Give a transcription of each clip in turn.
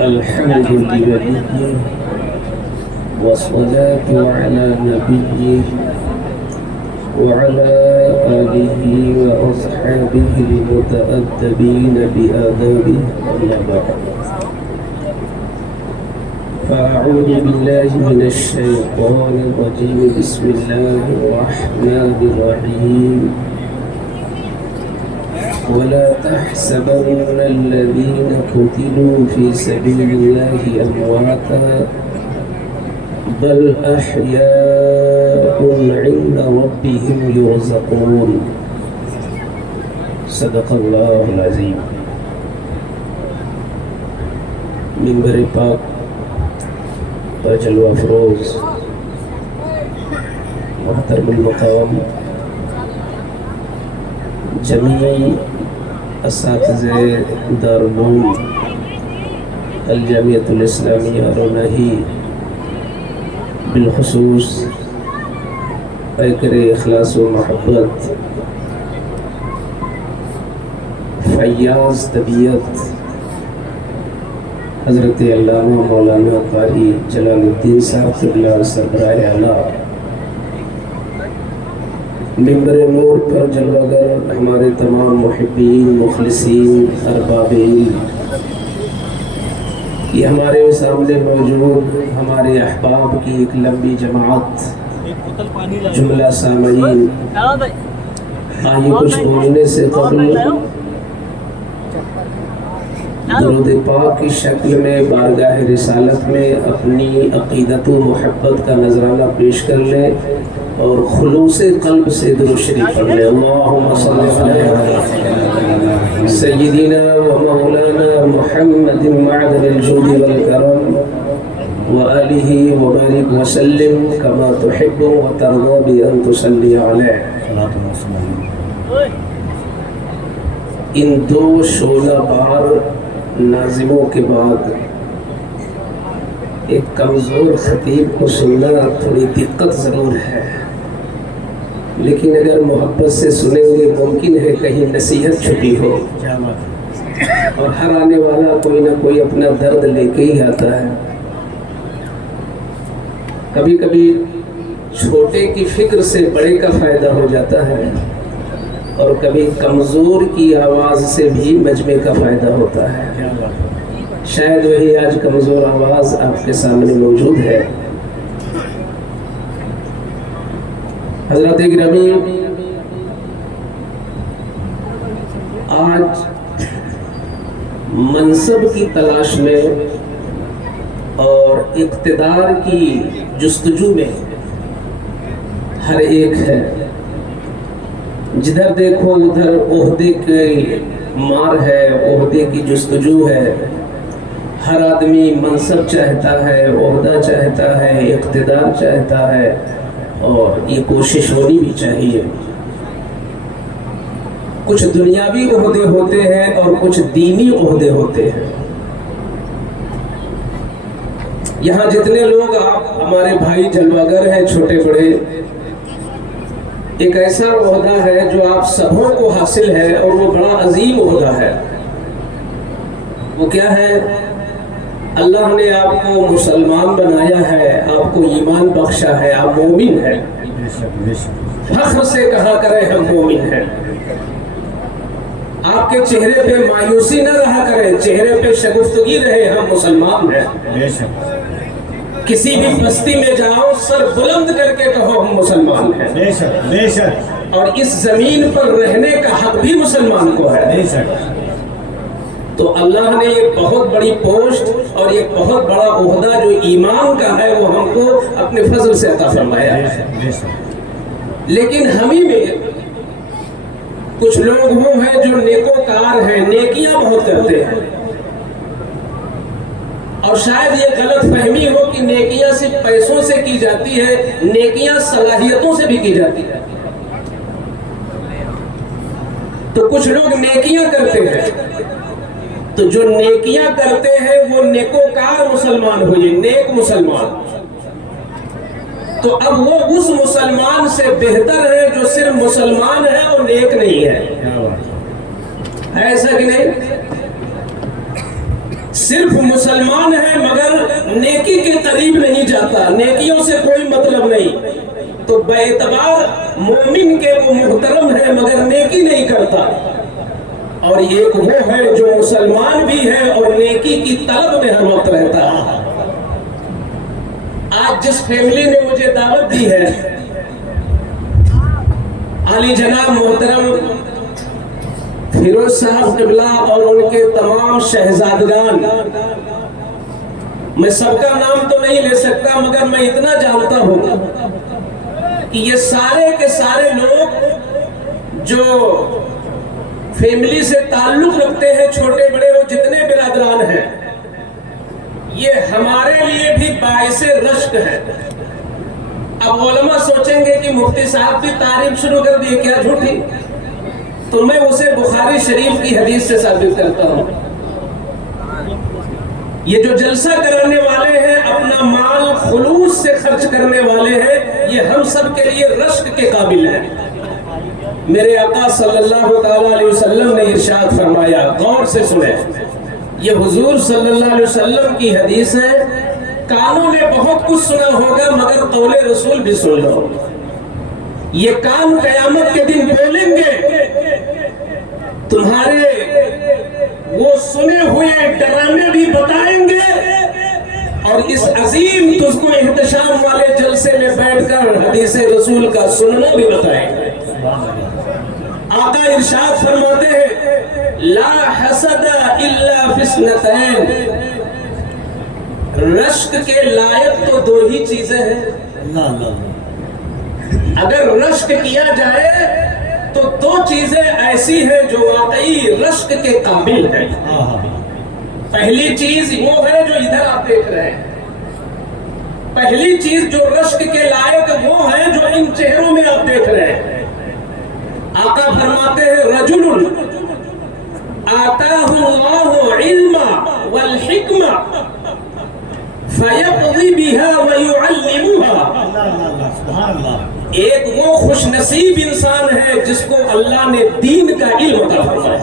الحمد لله والصلاة على نبيه وعلى آله وأصحابه المتأدبين بآدابه أما بعد فأعوذ بالله من الشيطان الرجيم بسم الله الرحمن الرحيم ولا تحسبن الذين قتلوا في سبيل الله أمواتا بل أحياء عند ربهم يرزقون صدق الله العظيم. منبر پاک پر جلوہ افروز محترم المقام جمیع اساتذہ دارالعلوم الجامعۃ الاسلامیہ روناہی، بالخصوص پیکر اخلاص و محبت فیاض طبیعت حضرت علامہ مولانا قاری جلال الدین صاحب قبلہ سربراہ اعلیٰ، منبر نور پر جلوہ گر ہمارے تمام محبین، مخلصین، ارباب علم، یہ ہمارے سامنے موجود ہمارے احباب کی ایک لمبی جماعت، جملہ سامعین، آئیے کچھ بولنے سے قبل درود پاک کی شکل میں بارگاہ رسالت میں اپنی عقیدت و محبت کا نذرانہ پیش کر لیں اور خلوص قلب سے درود شریف پڑھ لیں. اللہم صلی علی سیدنا و مولانا محمد معدن الجود والکرم وآلہ وبارک وسلم کما تحب و ترضى بأن تصلی علیہ. ان دو شعلہ بار ناظموں کے بعد ایک کمزور خطیب کو سننا تھوڑی دقت ضرور ہے، لیکن اگر محبت سے سنیں گے ممکن ہے کہیں نصیحت چھپی ہو، اور ہر آنے والا کوئی نہ کوئی اپنا درد لے کے ہی آتا ہے. کبھی کبھی چھوٹے کی فکر سے بڑے کا فائدہ ہو جاتا ہے، اور کبھی کمزور کی آواز سے بھی مجمع کا فائدہ ہوتا ہے. شاید وہی آج کمزور آواز آپ کے سامنے موجود ہے. حضرات گرامی، آج منصب کی تلاش میں اور اقتدار کی جستجو میں ہر ایک ہے. جدھر دیکھو ادھر عہدے کی مار ہے، عہدے کی جستجو ہے. ہر آدمی منصب چاہتا ہے، عہدہ چاہتا ہے، اقتدار چاہتا ہے، اور یہ کوشش ہونی بھی چاہیے. کچھ دنیاوی عہدے ہوتے ہیں اور کچھ دینی عہدے ہوتے ہیں. یہاں جتنے لوگ آپ ہمارے بھائی جلوہ گر ہیں، چھوٹے بڑے، ایک ایسا عہدہ ہے جو آپ سبوں کو حاصل ہے اور وہ بڑا عظیم عہدہ ہے. وہ کیا ہے؟ اللہ نے آپ کو مسلمان بنایا ہے، آپ کو ایمان بخشا ہے، آپ مومن ہیں. فخر سے کہا کریں ہم مومن ہیں. آپ کے چہرے پہ مایوسی نہ رہا کریں، چہرے پہ شگفتگی رہے ہم مسلمان ہیں. کسی بھی بستی میں جاؤ سر بلند کر کے کہو ہم مسلمان ہیں. اور اس زمین پر رہنے کا حق بھی مسلمان کو ہے. تو اللہ نے ایک بہت بڑی پوسٹ اور ایک بہت بڑا عہدہ جو ایمان کا ہے وہ ہم کو اپنے فضل سے عطا فرمایا ہے. لیکن ہمیں میں کچھ لوگ وہ ہیں جو نیکوکار ہیں، نیکیاں بہت کرتے ہیں، اور شاید یہ غلط فہمی ہو کہ نیکیاں صرف پیسوں سے کی جاتی ہے، نیکیاں صلاحیتوں سے بھی کی جاتی ہے. تو کچھ لوگ نیکیاں کرتے ہیں، تو جو نیکیاں کرتے ہیں وہ نیکوکار مسلمان ہوئے، نیک مسلمان. تو اب وہ اس مسلمان سے بہتر ہے جو صرف مسلمان ہے اور نیک نہیں ہے. ایسا کہ نہیں؟ صرف مسلمان ہے مگر نیکی کے قریب نہیں جاتا، نیکیوں سے کوئی مطلب نہیں، تو بے اعتبار مومن کے وہ محترم ہے مگر نیکی نہیں کرتا۔ اور ایک وہ ہے جو مسلمان بھی ہے اور نیکی کی طلب میں ہر وقت رہتا ہے۔ آج جس فیملی نے مجھے دعوت دی ہے، عالی جناب محترم فیروز صاحب قبلہ اور ان کے تمام شہزادگان، میں سب کا نام تو نہیں لے سکتا مگر میں اتنا جانتا ہوں کہ یہ سارے کے سارے لوگ جو فیملی سے تعلق رکھتے ہیں، چھوٹے بڑے وہ جتنے برادران ہیں، یہ ہمارے لیے بھی باعث رشک ہے۔ اب علماء سوچیں گے کہ مفتی صاحب بھی تعریف شروع کر دی، کیا جھوٹی؟ تو میں اسے بخاری شریف کی حدیث سے ثابت کرتا ہوں۔ یہ جو جلسہ کرانے والے ہیں، اپنا مال خلوص سے خرچ کرنے والے ہیں، یہ ہم سب کے لیے رشک کے قابل ہیں۔ میرے آقا صلی اللہ تعالی علیہ وسلم نے ارشاد فرمایا، غور سے سنیں، یہ حضور صلی اللہ علیہ وسلم کی حدیث ہے، کانوں نے بہت کچھ سنا ہوگا مگر قول رسول بھی سن لو۔ یہ کان قیامت کے دن بولیں گے، تمہارے وہ سنے ہوئے ڈرامے بھی بتائیں گے، اور اس عظیم تجھ کو احتشام والے جلسے میں بیٹھ کر حدیث رسول کا سننا بھی بتائیں گے۔ آقا ارشاد فرماتے ہیں، لا حسد الا فی اثنتین، رشک کے لائق تو دو ہی چیزیں ہیں۔ اگر رشک کیا جائے تو دو چیزیں ایسی ہیں جو واقعی رشک کے قابل ہیں۔ پہلی چیز وہ ہے جو ادھر آپ دیکھ رہے ہیں، پہلی چیز جو رشک کے لائق وہ ہے جو ان چہروں میں آپ دیکھ رہے ہیں۔ آقا فرماتے ہیں، رجل آتاہ اللہ علم والحکمہ فیقضی بها ویعلمها۔ ایک وہ خوش نصیب انسان ہے جس کو اللہ نے دین کا علم عطا فرمایا،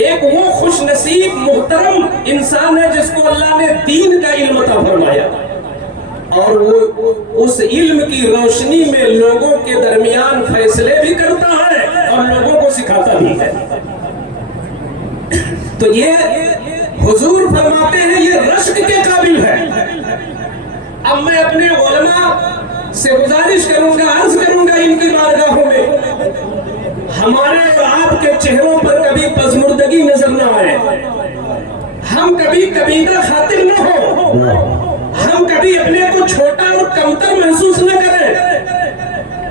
ایک وہ خوش نصیب محترم انسان ہے جس کو اللہ نے دین کا علم عطا فرمایا، اور وہ اس علم کی روشنی میں لوگوں کے درمیان فیصلے بھی کرتا ہے اور لوگوں کو سکھاتا بھی ہے۔ تو یہ حضور فرماتے ہیں یہ رشک کے قابل ہے۔ اب میں اپنے علماء سے گزارش کروں گا، عرض کروں گا ان کی بارگاہوں میں، ہمارے اور آپ کے چہروں پر کبھی پزمردگی نظر نہ آئے، ہم کبھی کبیرہ خاطر نہ ہو، ہم کبھی اپنے کو چھوٹا اور کمتر محسوس نہ کریں۔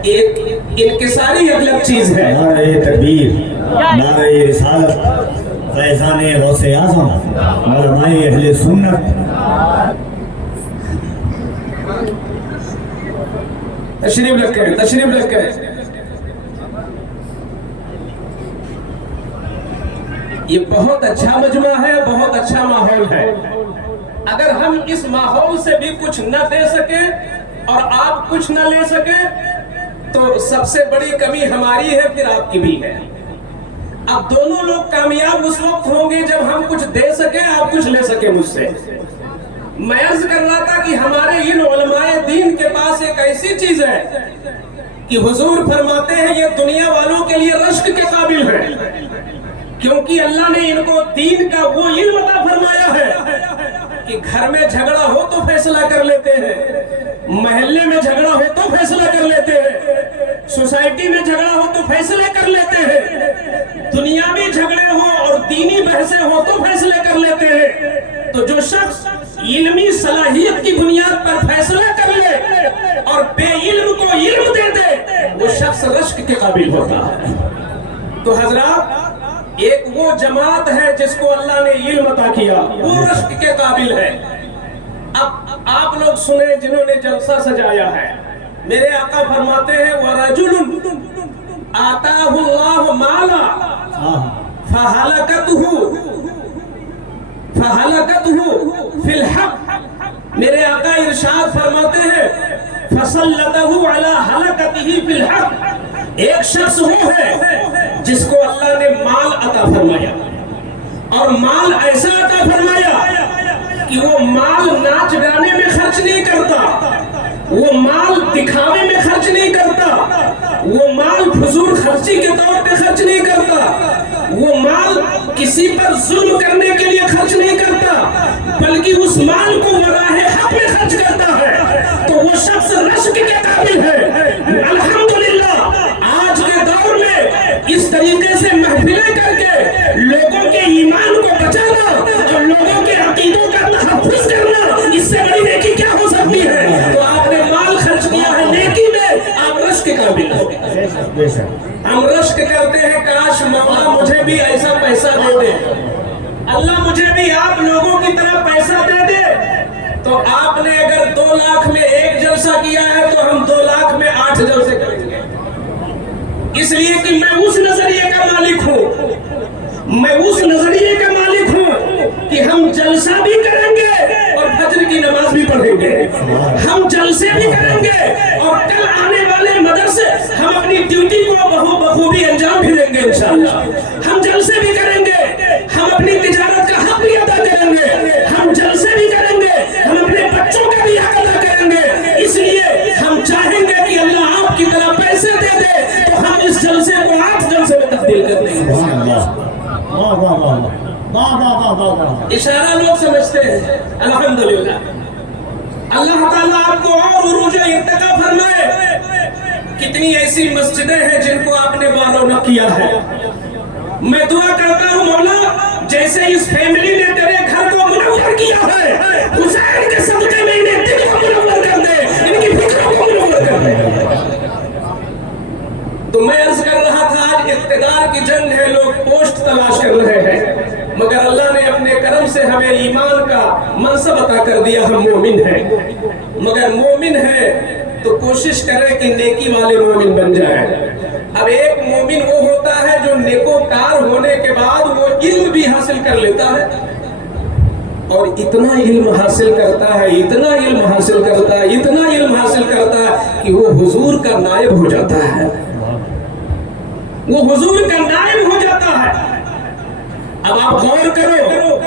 ایک انکساری الگ چیز ہے۔ نعرہ تکبیر، نعرہ رسالت، فیضان غوث اعظم، علماء اہل سنت۔ تشریف رکھیں، تشریف رکھیں۔ یہ بہت اچھا مجمع ہے، بہت اچھا ماحول ہے۔ اگر ہم اس ماحول سے بھی کچھ نہ دے سکیں اور آپ کچھ نہ لے سکیں تو سب سے بڑی کمی ہماری ہے، پھر آپ کی بھی ہے۔ اب دونوں لوگ کامیاب اس وقت ہوں گے جب ہم کچھ دے سکیں، آپ کچھ لے سکیں مجھ سے۔ میں عرض کر رہا تھا کہ ہمارے ان علماء دین کے پاس ایک ایسی چیز ہے کہ حضور فرماتے ہیں یہ دنیا والوں کے لیے رشک کے قابل ہے، کیونکہ اللہ نے ان کو دین کا وہ علم عطا فرمایا ہے کہ گھر میں جھگڑا ہو تو فیصلہ کر لیتے ہیں، محلے میں جھگڑا ہو تو فیصلہ کر لیتے ہیں، سوسائٹی میں جھگڑا ہو تو فیصلے کر لیتے ہیں، دنیاوی جھگڑے ہو اور دینی بحثیں ہو تو فیصلے کر لیتے ہیں۔ تو جو شخص علمی صلاحیت کی بنیاد پر فیصلہ کر لے اور بے علم کو علم دے دے، وہ شخص رشک کے قابل ہوتا ہے۔ تو حضرات، ایک وہ جماعت ہے جس کو اللہ نے علم عطا کیا، وہ رشک کے قابل ہے۔ اب آپ لوگ سنیں جنہوں نے جلسہ سجایا ہے، میرے آقا فرماتے ہیں وَرَجُلٌ آتَاهُ اللَّهُ مَالًا فَحَلَكَتْهُ فِي الْحَقِّ، میرے آقا ارشاد فرماتے ہیں فَصَلَّتَهُ عَلَى حَلَكَتِهِ فِي الْحَقِّ، ایک شخص وہ ہے جس کو اللہ نے مال عطا فرمایا، اور مال ایسا عطا فرمایا کہ وہ مال ناچ گانے میں خرچ نہیں کرتا، وہ مال دکھاوے میں خرچ نہیں کرتا، وہ مال فضول خرچی کے طور پہ خرچ نہیں کرتا، وہ مال کسی پر ظلم کرنے کے لیے خرچ نہیں کرتا، بلکہ اس مال کو براہ حق میں خرچ کرتا ہے، تو وہ شخص رشک کے قابل ہے۔ الحمدللہ آج کے دور میں اس طریقے سے محفلیں کر کے لوگوں کے ایمان کو بچانا اور لوگوں کے عقیدوں کا تحفظ کرنا، اس سے بڑی نیکی کیا ہو سکتی ہے؟ تو آپ نے مال خرچ کیا ہے نیکی میں، آپ رشک کے قابل ہو۔ ہم رشک کرتے ہیں کاش مولا مجھے بھی ایسا پیسہ دے دے، اللہ مجھے بھی آپ لوگوں کی طرح پیسہ دے دے۔ تو آپ نے اگر 2 لاکھ میں 1 جلسہ کیا ہے تو ہم 2 لاکھ میں 8 جلسے کریں گے، اس لیے کہ میں اس نظریے کا مالک ہوں، میں اس نظریے کا مالک ہوں کہ ہم جلسہ بھی کریں گے اور فجر کی نماز بھی پڑھیں گے، ہم جلسے بھی کریں گے اور کل آنے والے مدرسے ہم اپنی ڈیوٹی کو بخوبی انجام بھی دیں گے انشاءاللہ، ہم جلسے بھی کریں گے، ہم اپنی تجارت کا حق بھی ادا کریں گے، ہم جلسے بھی کریں گے، ہم اپنے بچوں کا بھی حق ادا کریں گے، اس لیے ہم چاہیں گے کہ اللہ آپ کی طرح پیسے دے دے تو ہم اس جلسے کو 8 جلسے میں تبدیل کر دیں گے۔ اشارہ لوگ سمجھتے ہیں، الحمدللہ اللہ تعالیٰ آپ کو اور عروج ارتقا فرمائے۔ کتنی ایسی مسجدیں ہیں جن کو آپ نے بارو نہ کیا ہے، میں دعا کرتا ہوں مولا جیسے اس فیملی نے تیرے گھر کو منور کیا ہے، حسین کے صدقے میں انہیں دل کو منور کر دے، ان کی فکروں کو منور کر دے۔ تو میں عرض کر رہا تھا آج اقتدار کی جنگ ہے، لوگ پوسٹ تلاش کر رہے ہیں، مگر اللہ نے اپنے کرم سے ہمیں ایمان کا منصب عطا کر دیا، ہم مومن ہیں، مگر مومن ہیں تو کوشش کریں کہ نیکی والے مومن بن جائیں۔ اب ایک مومن وہ ہوتا ہے جو نیکوکار ہونے کے بعد وہ علم بھی حاصل کر لیتا ہے، اور اتنا علم حاصل کرتا ہے، اتنا علم حاصل کرتا ہے، اتنا علم حاصل کرتا ہے کہ وہ حضور کا نائب ہو جاتا ہے، وہ حضور کا نائب ہو جاتا ہے۔ اب آپ غور کرو،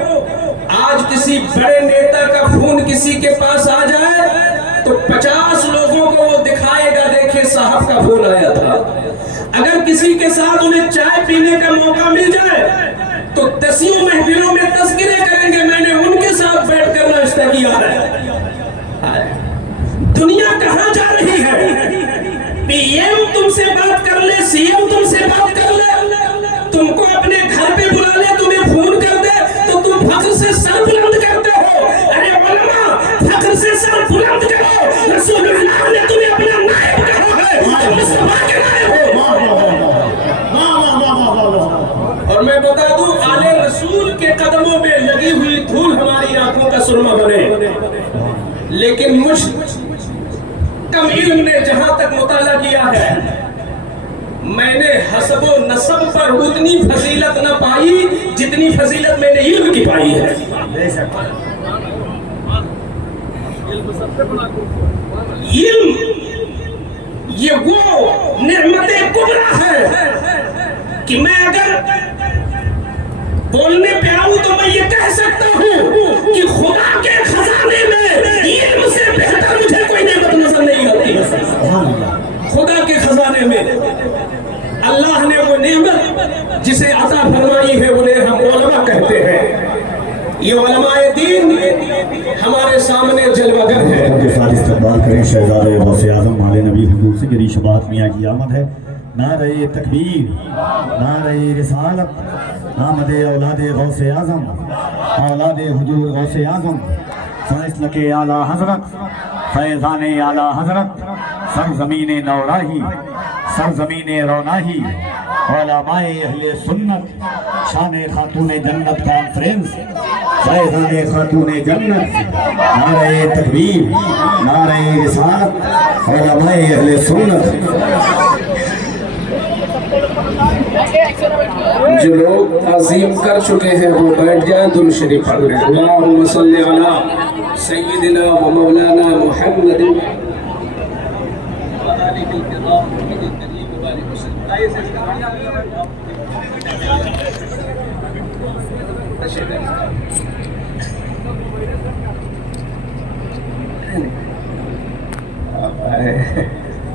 آج کسی بڑے نیتا کا فون کسی کے پاس آ جائے تو 50 لوگوں کو وہ دکھائے گا، دیکھیں صاحب کا فون آیا تھا۔ اگر کسی کے ساتھ انہیں چائے پینے کا موقع مل جائے تو 10 محفلوں میں تذکرے کریں گے، میں نے ان کے ساتھ بیٹھ کر ناشتہ کیا ہے۔ دنیا کہاں جا رہی ہے؟ پی ایم تم سے بات کر لے، سی ایم تم سے بات کر لے، تم کو اپنے گھر پہ بلا لے، تمہیں فون کر دے تو تم فخر سے سر بلند کرتے ہو۔ ارے علماء فخر سے سر بلند کرو، رسول اللہ نے تمہیں اپنا نائب کہا ہے، تم مصطفیٰ کے نائب ہو۔ اور میں بتا دوں آل رسول کے قدموں میں لگی ہوئی دھول ہماری آنکھوں کا سرما بنے، لیکن مجھ کم علم نے جہاں تک مطالعہ کیا ہے، میں نے حسب و نسب پر اتنی فضیلت نہ پائی جتنی فضیلت میں نے علم کی پائی ہے۔ علم یہ وہ نعمت کبریٰ ہے کہ میں اگر بولنے پہ آؤں تو میں یہ کہہ سکتا ہوں کہ خدا کے خزانے میں علم سے بہتر مجھے کوئی نعمت نظر نہیں آتی۔ خدا کے خزانے میں اللہ نے وہ نعمت جسے عطا فرمائی ہے انہیں ہم علماء کہتے ہیں۔ یہ علماء دین ہمارے سامنے جلوہ گر ہے۔ کے ساتھ استقبال کریں شہزادہ غوث اعظم آل نبی حضور سے جری شباہت میاں کی آمد ہے۔ نعرہ تکبیر، نعرہ رسالت، آمد اولاد غوث اعظم، اولاد حضور غوث اعظم، سنسلک اعلیٰ حضرت، فیضان اعلیٰ حضرت، سرزمین نوراہی، سرزمین روناہی، علماء اہل سنت، شان خاتون جنت کانفرنس، فیضان خاتون جنت، نعرہ تکبیر، نعرہ رسالت، علماء اہل سنت۔ جو لوگ تعظیم کر چکے ہیں وہ بیٹھ جائیں، درود شریف پڑھ لیں۔ اللہم صلی علی سیدنا و مولانا محمد۔ پیچھے کر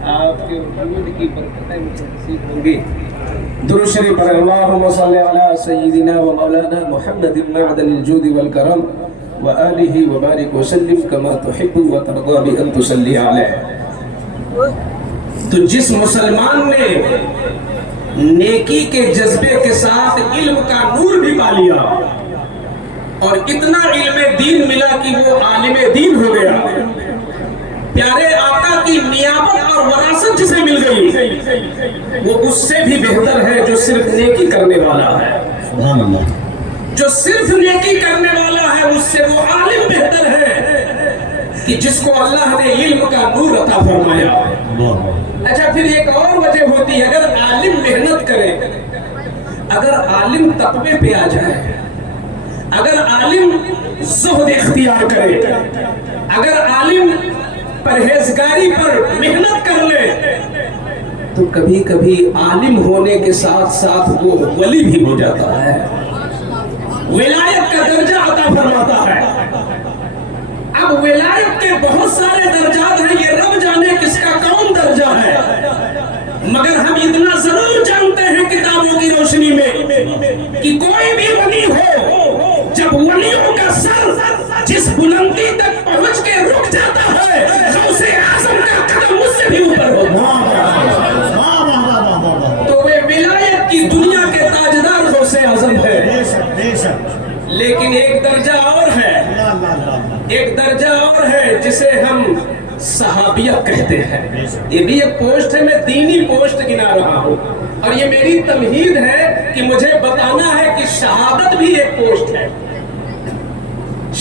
آپ کے وجود کی برکتیں مجھے نصیب ہوں گی. درود شریف پر اللهم صل على سيدنا ومولانا محمد معدن الجود والكرم وآله وبارك وسلم كما تحب وترضى بأن تصلي عليه. تو جس مسلمان نے نیکی کے جذبے کے ساتھ علم کا نور بھی پا لیا اور اتنا علم دین ملا کہ وہ عالم دین ہو گیا, پیارے آقا کی نیابت اور وراثت جسے مل گئی, وہ اس سے بھی بہتر ہے جو صرف نیکی کرنے والا ہے. سبحان اللہ. جو صرف نیکی کرنے والا ہے اس سے وہ عالم بہتر ہے کہ جس کو اللہ نے علم کا نور عطا فرمایا. اچھا پھر ایک اور وجہ ہوتی ہے, اگر عالم محنت کرے, اگر عالم تقوی پہ آ جائے, اگر عالم زہد اختیار کرے, اگر عالم پرہیزگاری پر محنت کر لے, تو کبھی کبھی عالم ہونے کے ساتھ ساتھ وہ ولی بھی ہو جاتا ہے, ولایت کا درجہ عطا فرماتا ہے. اب ولایت کے بہت سارے درجات ہیں, یہ رب جانے کس کا کون درجہ ہے, مگر ہم اتنا ضرور جانتے ہیں کتابوں کی روشنی میں کہ کوئی بھی ولی ہو, جب ولیوں کا سر جس بلندی تک پہنچ کے رک جاتا ہے, غوث اعظم کا قدم اس سے بھی اوپر ہوتا تو وہ ولایت کی دنیا کے تاجدار غوث اعظم ہے. لیکن ایک درجہ اور ہے, ایک درجہ اور ہے جسے ہم صحابیت کہتے ہیں. یہ بھی ایک پوسٹ ہے, میں دینی پوسٹ گنا رہا ہوں, اور یہ میری تمہید ہے کہ مجھے بتانا ہے کہ شہادت بھی ایک پوسٹ ہے,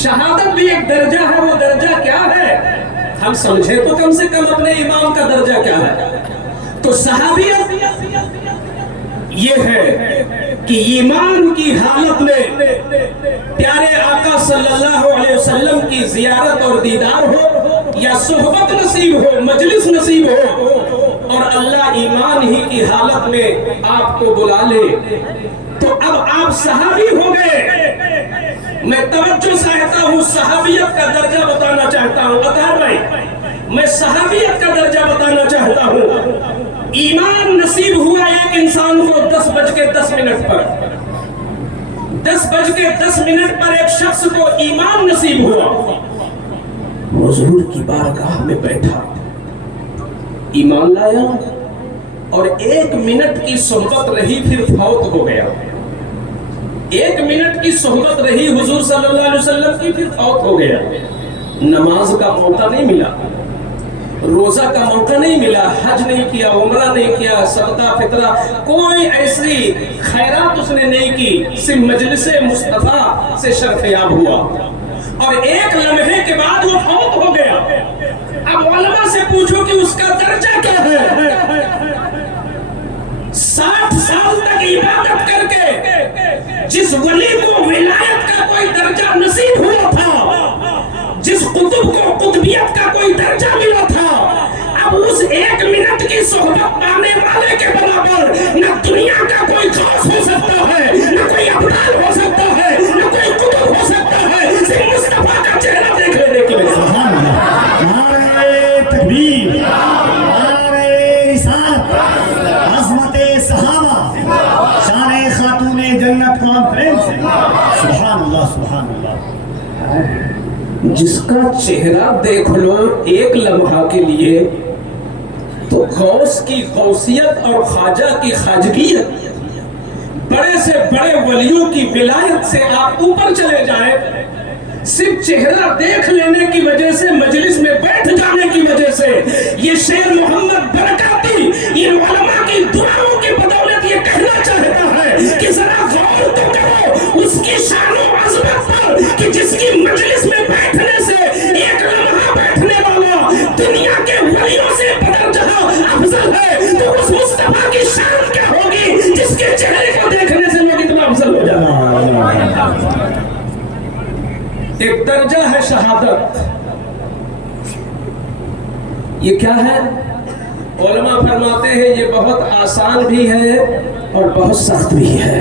شہادت بھی ایک درجہ ہے. وہ درجہ کیا ہے ہم سمجھے تو کم سے کم اپنے امام کا درجہ کیا ہے. تو صحابیت یہ ہے کہ ایمان کی حالت میں پیارے آقا صلی اللہ علیہ وسلم کی زیارت اور دیدار ہو, یا صحبت نصیب ہو, مجلس نصیب ہو, اور اللہ ایمان ہی کی حالت میں آپ کو بلا لے, تو اب آپ صحابی ہو گئے. میں توجہ چاہتا ہوں, صحابیت کا درجہ بتانا چاہتا ہوں. اطہر بھائی, میں صحابیت کا درجہ بتانا چاہتا ہوں. ایمان نصیب ہوا ایک انسان کو 10:10 پر, 10:10 پر ایک شخص کو ایمان نصیب ہوا, حضور کی بارگاہ میں بیٹھا, ایمان لایا, اور 1 منٹ کی صحبت رہی پھر فوت ہو گیا. 1 منٹ کی صحبت رہی حضور صلی اللہ علیہ وسلم کی, پھر فوت ہو گیا. نماز کا موقع نہیں ملا, روزہ کا موقع نہیں ملا, حج نہیں کیا, عمرہ نہیں کیا, صدقہ فطرہ کوئی ایسی خیرات اس نے نہیں کی, صرف مجلس مصطفیٰ سے شرفیاب ہوا, اور 1 لمحے کے بعد وہ فوت ہو گیا. اب علماء سے پوچھو کہ اس کا درجہ کیا ہے. 60 سال تک عبادت کر کے جس ولی کو ولایت کا کوئی درجہ نصیب ہوا تھا, جس قطب کو قطبیت کا کوئی درجہ ملا تھا, اب اس 1 منٹ کی صحبت پانے والے کے برابر نہ دنیا کا کوئی خاص ہو سکتا ہے, نہ کوئی ابدال ہو سکتا ہے, نہ کوئی قطب ہو سکتا ہے. صرف مصطفیٰ کا چہرہ دیکھ لینے کے لیے. نعرہ تکبیر, نعرہ رسالت, عظمت صحابہ, شان خاتون جنت کانفرنس. سبحان اللہ, سبحان اللہ. جس کا چہرہ دیکھ لو 1 لمحہ کے لیے, تو غوث کی غوثیت اور خواجہ کی خواجگیت, بڑے سے بڑے ولیوں کی ولایت سے آپ اوپر چلے جائیں, صرف چہرہ دیکھ لینے کی وجہ سے, مجلس میں بیٹھ جانے کی وجہ سے, یہ شیر محمد برکاتی ان علماء کی دعاؤں کی بدولت یہ کہنا چاہتا ہے کہ ذرا غور تو کرو اس کی شان و عظمت پر, کہ جس کی مجلس میں بیٹھنے سے 1 لمحہ بیٹھنے والا دنیا کے ولیوں سے بدرجہ افضل ہے, تو اس مصطفیٰ کی شان کیا ہوگی جس کے چہرے کو دیکھنے سے لوگ اتنا افضل ہو جاتا. ایک درجہ ہے شہادت. یہ کیا ہے؟ علماء فرماتے ہیں یہ بہت آسان بھی ہے اور بہت سخت بھی ہے.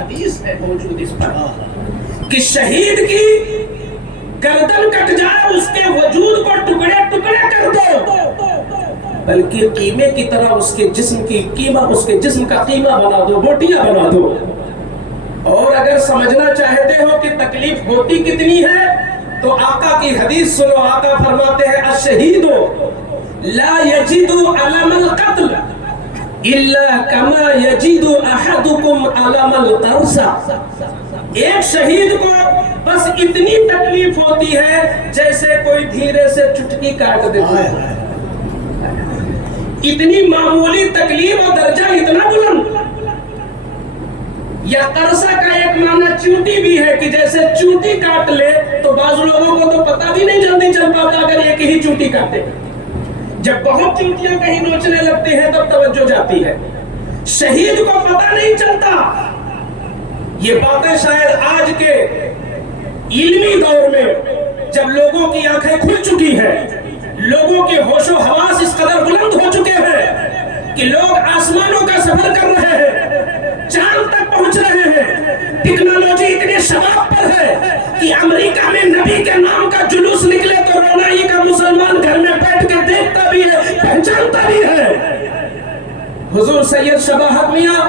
حدیث ہے موجود اس پر کہ شہید کی گردن کٹ جائے اس کے وجود کو ٹکڑے ٹکڑے کر دو، بلکہ قیمے کی طرح اس کے جسم کی قیمہ، اس کے جسم کا قیمہ بنا دو، بوٹیاں بنا دو۔ اور اگر سمجھنا چاہتے ہو کہ تکلیف ہوتی کتنی ہے تو آقا کی حدیث سنو۔ آقا فرماتے ہیں الشہید لا یجد علم القتل الا کما یجد احدکم علم القرص۔ ایک شہید کو بس اتنی تکلیف ہوتی ہے جیسے کوئی دھیرے سے چٹکی کاٹ دیتا ہے، اتنی معمولی تکلیف اور درجہ اتنا بلند۔ یا قرصہ کا ایک معنی چونٹی بھی ہے کہ جیسے چونٹی کاٹ لے تو بعض لوگوں کو تو پتہ بھی نہیں جلدی چل پاتا اگر ایک ہی چونٹی کاٹے، جب بہت چونٹیاں کہیں نوچنے لگتی ہیں تب توجہ جاتی ہے۔ شہید کو پتہ نہیں چلتا۔ یہ باتیں شاید آج کے علمی دور میں جب لوگوں کی آنکھیں کھل چکی ہیں، لوگوں کے ہوش و حواس اس قدر بلند ہو چکے ہیں کہ لوگ آسمانوں کا سفر کر رہے ہیں، چاند تک پہنچ رہے ہیں، ٹیکنالوجی اتنے شباب پر ہے کہ امریکہ میں نبی کے نام کا جلوس نکلے تو رونائی کا مسلمان گھر میں بیٹھ کے دیکھتا بھی ہے، پہچانتا بھی ہے۔ حضور سید شباہت میاں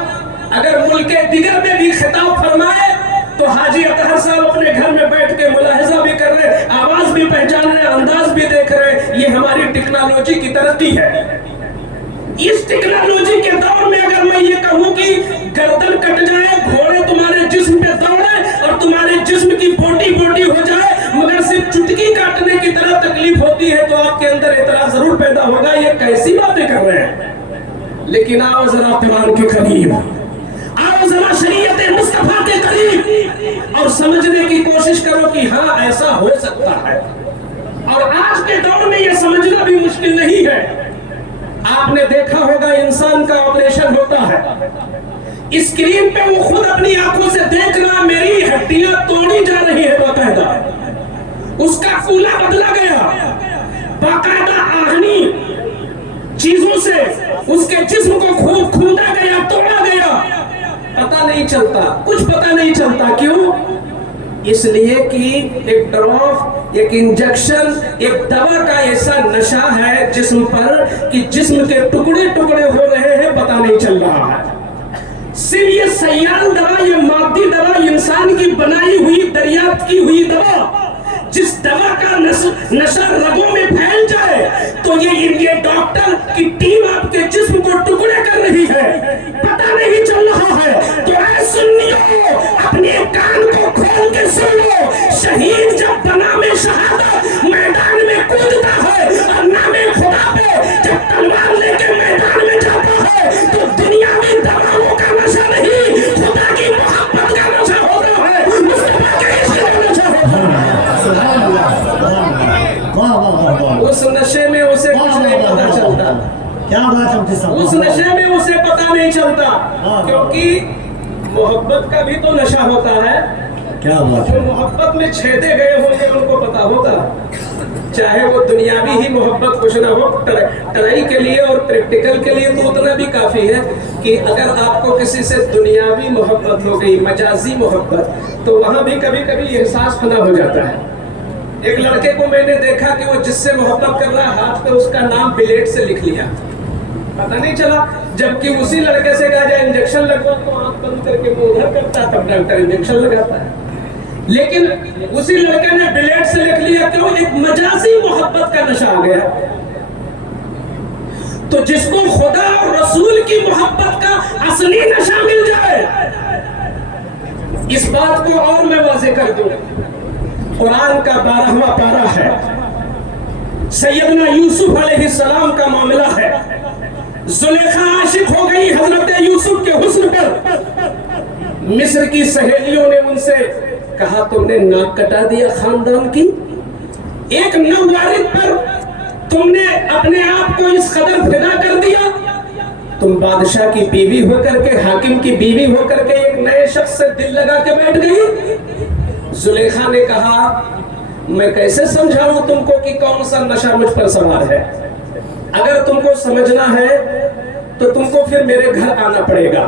اگر ملک دیگر میں بھی خطاب فرمائے تو حاجی اطہر صاحب اپنے گھر میں بیٹھ کے ملاحظہ بھی کر رہے، آواز بھی پہچان رہے، انداز بھی دیکھ رہے۔ یہ ہماری ٹیکنالوجی کی ترقی ہے۔ اس ٹیکنالوجی کے دور میں اگر میں یہ کہوں کہ گردن کٹ جائے، گھوڑے تمہارے جسم پہ دوڑے اور تمہارے جسم کی بوٹی بوٹی ہو جائے مگر صرف چٹکی کاٹنے کی طرح تکلیف ہوتی ہے تو آپ کے اندر اعتراض ضرور پیدا ہوگا، یہ کیسی باتیں کر رہے ہیں۔ لیکن آؤ ذرا قرآن کے قریب، آؤ ذرا شریعت مصطفیٰ کے قریب اور سمجھنے کی کوشش کرو کہ ہاں ایسا ہو سکتا ہے۔ اور آج کے دور میں یہ سمجھنا بھی مشکل نہیں ہے۔ آپ نے دیکھا ہوگا انسان کا آپریشن ہوتا ہے، اسکرین پہ وہ خود اپنی آنکھوں سے دیکھ رہا میری ہڈیاں توڑی جا رہی ہے، باقاعدہ اس کا کولا بدلا گیا، باقاعدہ آہنی چیزوں سے اس کے جسم کو خوب کھودا گیا، توڑا گیا، پتہ نہیں چلتا، کچھ پتہ نہیں چلتا۔ کیوں؟ اس لیے کہ ایک ڈراپ، ایک انجیکشن، ایک دوا کا ایسا نشہ ہے جسم پر کہ جسم کے ٹکڑے ٹکڑے ہو رہے ہیں، پتہ نہیں چل رہا ہے۔ صرف یہ سیال دوا، یہ مادی دوا، انسان کی بنائی ہوئی، دریافت کی ہوئی دوا، جس دوا کا نشہ رگوں میں پھیل جائے تو یہ ڈاکٹر کی ٹیم آپ کے جسم کو ٹکڑے کر رہی ہے، پتہ نہیں چل رہا ہے۔ تو اے سنیو، اپنے کان کو کھول کے سن لو، شہید جب بنام شہادت میدان میں کودتا ہے اور نام خدا پہ جب تلوار لے کے میدان میں جاتا ہے تو دنیاوی دواؤں کا نشہ نہیں، خدا کی محبت کا نشہ ہوتا ہے، مصطفیٰ کے عشق کا نشہ ہوتا ہے۔ اس نشے میں اسے کچھ نہیں پتا چلتا، اس نشے میں اسے پتا نہیں چلتا، کیونکہ محبت کا بھی تو نشہ ہوتا ہے۔ جو محبت میں چھیدے گئے ہوں گے ان کو پتا ہوگا، چاہے وہ دنیاوی ہی محبت کچھ نہ ہو، ٹرائی کے لیے اور پریکٹیکل کے لیے تو اتنا بھی کافی ہے کہ اگر آپ کو کسی سے دنیاوی محبت ہو گئی، مجازی محبت، تو وہاں بھی کبھی کبھی احساس فنا ہو جاتا ہے۔ ایک لڑکے کو میں نے دیکھا کہ وہ جس سے محبت کر رہا، ہاتھ پہ اس کا نام بلیٹ سے لکھ لیا، پتہ نہیں چلا، جبکہ اسی لڑکے سے کہا جائے انجیکشن لگوا تو آنکھ بند کر کے وہ ادھر کرتا، تب ڈاکٹر انجیکشن لگاتا ہے، لیکن اسی لڑکے نے بلیٹ سے لکھ لیا۔ کیوں؟ ایک مجازی محبت کا نشہ آ گیا۔ تو جس کو خدا اور رسول کی محبت کا اصلی نشہ مل جائے، اس بات کو اور میں واضح کر دوں، قرآن کا 12واں پارہ ہے، سیدنا یوسف علیہ السلام کا معاملہ ہے۔ زلیخا عاشق ہو گئی حضرت یوسف کے حسن پر، مصر کی سہیلیوں نے ان سے کہا تم نے ناک کٹا دیا خاندان کی، ایک نووارد پر تم نے اپنے آپ کو اس قدر فدا کر دیا، تم بادشاہ کی بیوی ہو کر کے، حاکم کی بیوی ہو کر کے ایک نئے شخص سے دل لگا کے بیٹھ گئی۔ زلیخا نے کہا میں کیسے سمجھاؤں تم کو کہ کون سا نشہ مجھ پر سوار ہے، اگر تم کو سمجھنا ہے تو تم کو پھر میرے گھر آنا پڑے گا،